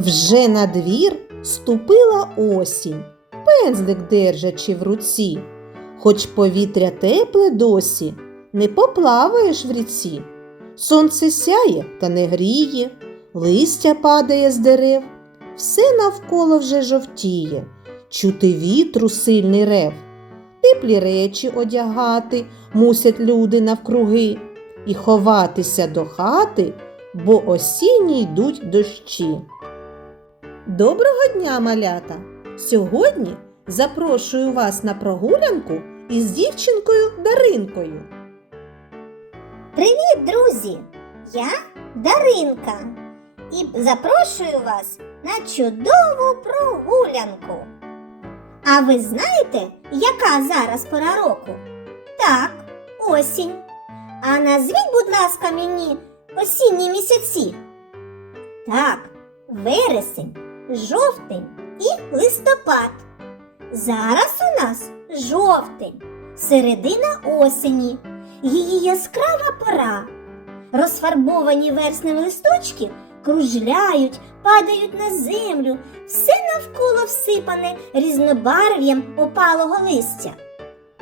Вже на двір ступила осінь, пензлик держачи в руці. Хоч повітря тепле досі, не поплаваєш в ріці. Сонце сяє та не гріє, листя падає з дерев, все навколо вже жовтіє, чути вітру сильний рев. Теплі речі одягати мусять люди навкруги, і ховатися до хати, бо осінні йдуть дощі. Доброго дня, малята! Сьогодні запрошую вас на прогулянку із дівчинкою Даринкою. Привіт, друзі! Я Даринка і запрошую вас на чудову прогулянку. А ви знаєте, яка зараз пора року? Так, осінь. А назвіть, будь ласка, мені осінні місяці. Так, вересень, жовтень і листопад. Зараз у нас жовтень, середина осені, її яскрава пора. Розфарбовані версневі листочки кружляють, падають на землю, все навколо всипане різнобарв'ям опалого листя.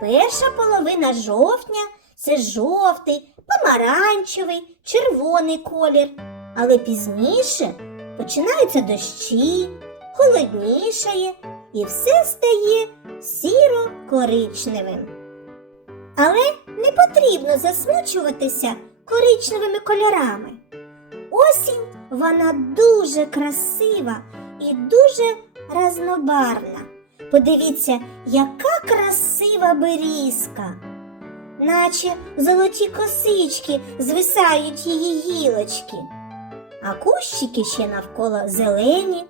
Перша половина жовтня це жовтий, помаранчевий, червоний колір, але пізніше починаються дощі, холоднішає і все стає сіро-коричневим. Але не потрібно засмучуватися коричневими кольорами. Осінь вона дуже красива і дуже разнобарвна. Подивіться, яка красива берізка, наче золоті косички звисають її гілочки, а кущики ще навколо зелені,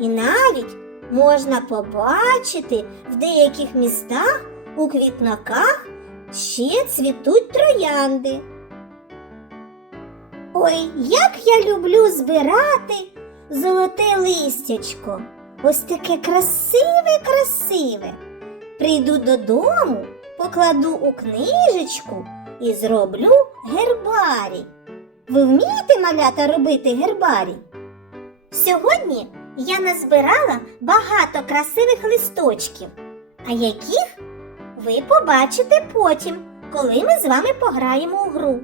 і навіть можна побачити в деяких містах у квітнаках ще цвітуть троянди. Ой, як я люблю збирати золоте листячко. Ось таке красиве, красиве. Прийду додому, покладу у книжечку і зроблю гербарій. Ви вмієте малята робити гербарій? Сьогодні я назбирала багато красивих листочків, а яких ви побачите потім, коли ми з вами пограємо у гру.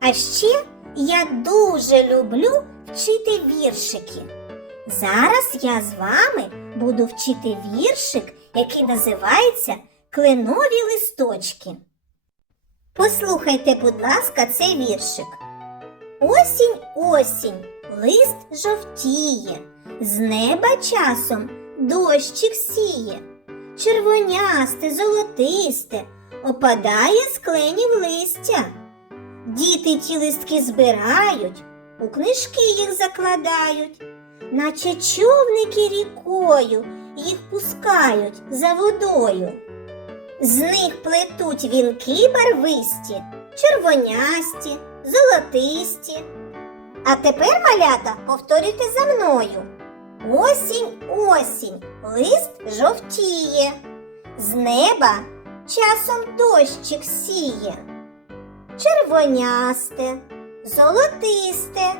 А ще я дуже люблю вчити віршики. Зараз я з вами буду вчити віршик, який називається Кленові листочки. Послухайте, будь ласка, цей віршик. Осінь, осінь, лист жовтіє, з неба часом дощик сіє, червонясте, золотисте, опадає з кленів листя. Діти ті листки збирають, у книжки їх закладають, наче човники рікою їх пускають за водою. З них плетуть вінки барвисті, червонясті, золотисті. А тепер, малята, повторюйте за мною. Осінь, осінь, лист жовтіє, з неба часом дощик сіє червонясте, золотисте,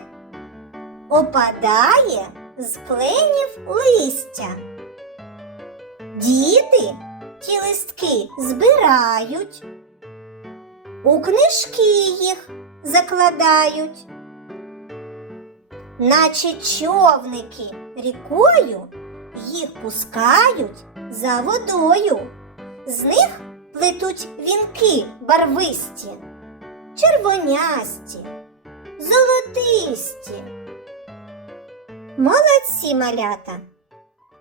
опадає з кленів листя. Діти ті листки збирають, у книжки їх закладають, наче човники рікою їх пускають за водою. З них плетуть вінки барвисті червонясті, золотисті. Молодці малята.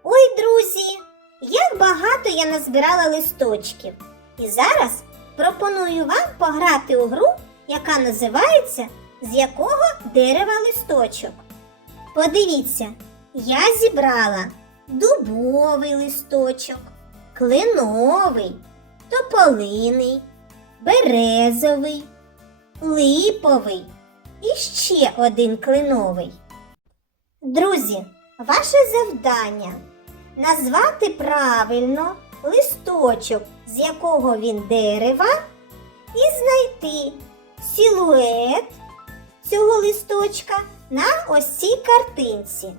Ой, друзі, як багато я назбирала листочків. І зараз пропоную вам пограти у гру, яка називається З якого дерева листочок. Подивіться, я зібрала дубовий листочок, кленовий, тополиний, березовий липовий і ще один кленовий. Друзі, ваше завдання назвати правильно листочок, з якого він дерева, і знайти силует цього листочка на ось цій картинці.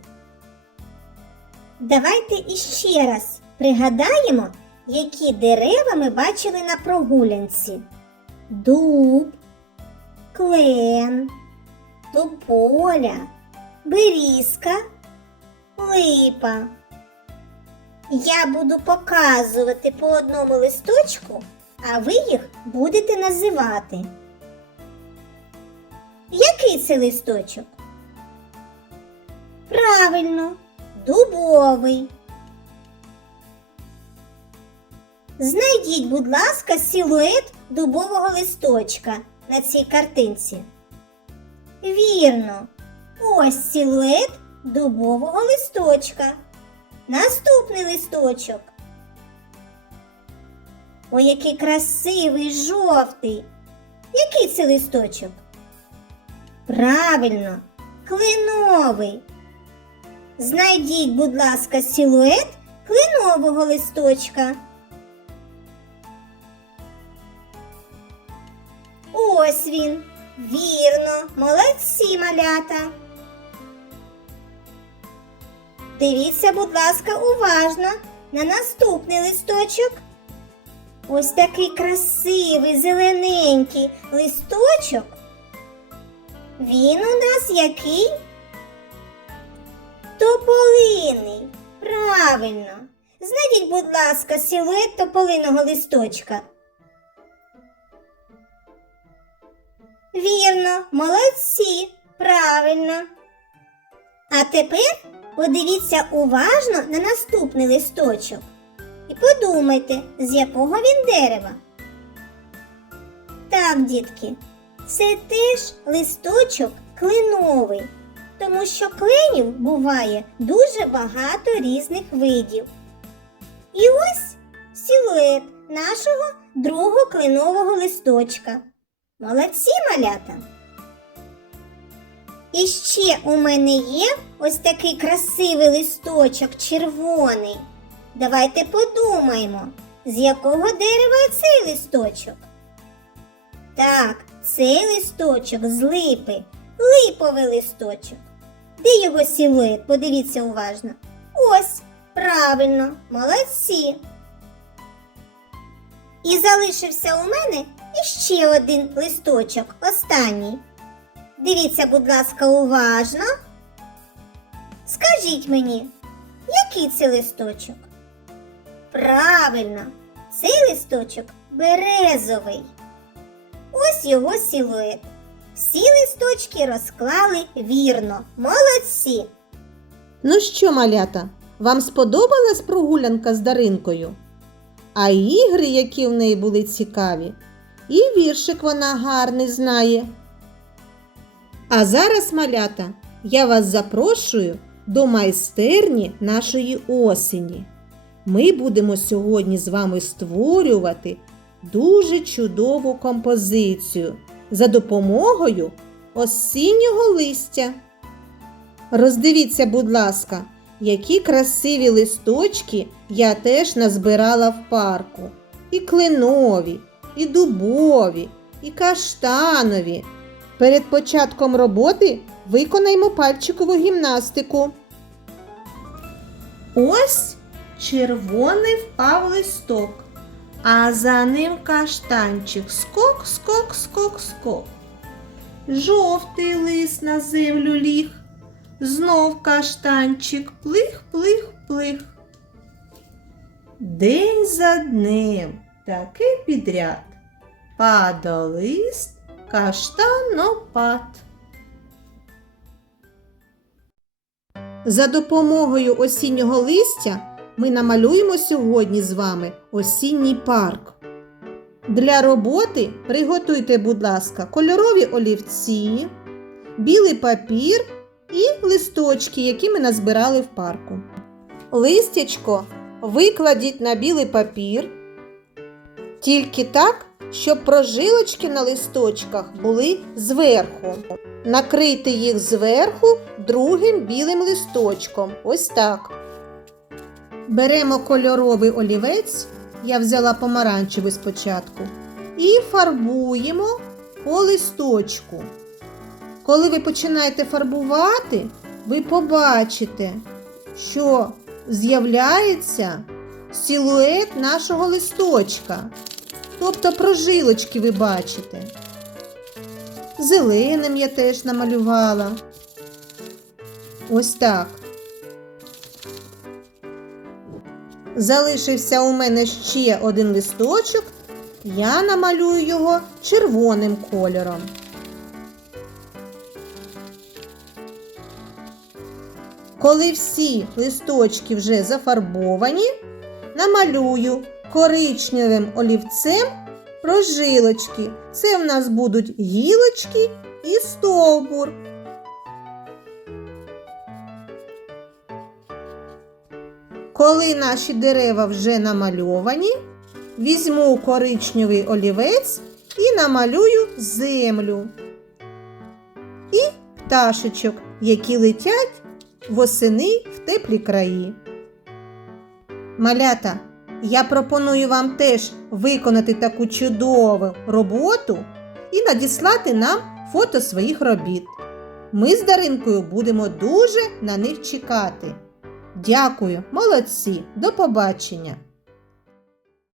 Давайте іще раз пригадаємо, які дерева ми бачили на прогулянці. Дуб, клен, тополя, берізка, липа. Я буду показувати по одному листочку, а ви їх будете називати. Який це листочок? Правильно, дубовий. Знайдіть, будь ласка, силует дубового листочка на цій картинці. Вірно, ось силует дубового листочка. Наступний листочок. Ой, який красивий жовтий. Який це листочок? Правильно, кленовий. Знайдіть, будь ласка, силует кленового листочка. Ось він. Вірно, молодці малята. Дивіться, будь ласка, уважно на наступний листочок. Ось такий красивий зелененький листочок. Він у нас який? Тополиний. Правильно. Знайдіть, будь ласка, силует тополиного листочка. Вірно, молодці, правильно. А тепер подивіться уважно на наступний листочок і подумайте, з якого він дерева. Так, дітки, це теж листочок кленовий, тому що кленів буває дуже багато різних видів. І ось силует нашого другого кленового листочка. Молодці малята. І ще у мене є ось такий красивий листочок червоний. Давайте подумаємо, з якого дерева цей листочок. Так, цей листочок з липи, липовий листочок. Де його силует? Подивіться уважно. Ось, правильно, молодці. І залишився у мене іще один листочок, останній. Дивіться, будь ласка, уважно. Скажіть мені, який це листочок? Правильно, цей листочок березовий. Ось його силует. Всі листочки розклали вірно. Молодці! Ну що, малята, вам сподобалась прогулянка з Даринкою? А ігри, які в неї були цікаві, і віршик вона гарний знає. А зараз, малята, я вас запрошую до майстерні нашої осені. Ми будемо сьогодні з вами створювати дуже чудову композицію за допомогою осіннього листя. Роздивіться, будь ласка, які красиві листочки я теж назбирала в парку. І кленові, і дубові, і каштанові. Перед початком роботи виконаймо пальчикову гімнастику. Ось червоний впав листок, а за ним каштанчик скок, скок, скок, скок. Жовтий лист на землю ліг, знов каштанчик плих, плих, плих. День за днем таки підряд пада лист каштанопад. За допомогою осіннього листя ми намалюємо сьогодні з вами осінній парк. Для роботи приготуйте, будь ласка, кольорові олівці, білий папір і листочки, які ми назбирали в парку. Листячко викладіть на білий папір, тільки так, щоб прожилочки на листочках були зверху. Накрийте їх зверху другим білим листочком. Ось так. Беремо кольоровий олівець, я взяла помаранчевий спочатку, і фарбуємо по листочку. Коли ви починаєте фарбувати, ви побачите, що з'являється силует нашого листочка. Тобто прожилочки ви бачите. Зеленим я теж намалювала. Ось так. Залишився у мене ще один листочок. Я намалюю його червоним кольором. Коли всі листочки вже зафарбовані, намалюю коричневим олівцем прожилочки. Це в нас будуть гілочки і стовбур. Коли наші дерева вже намальовані, візьму коричневий олівець і намалюю землю і пташечок, які летять восени в теплі краї. Малята, я пропоную вам теж виконати таку чудову роботу і надіслати нам фото своїх робіт. Ми з Даринкою будемо дуже на них чекати. Дякую, молодці, до побачення!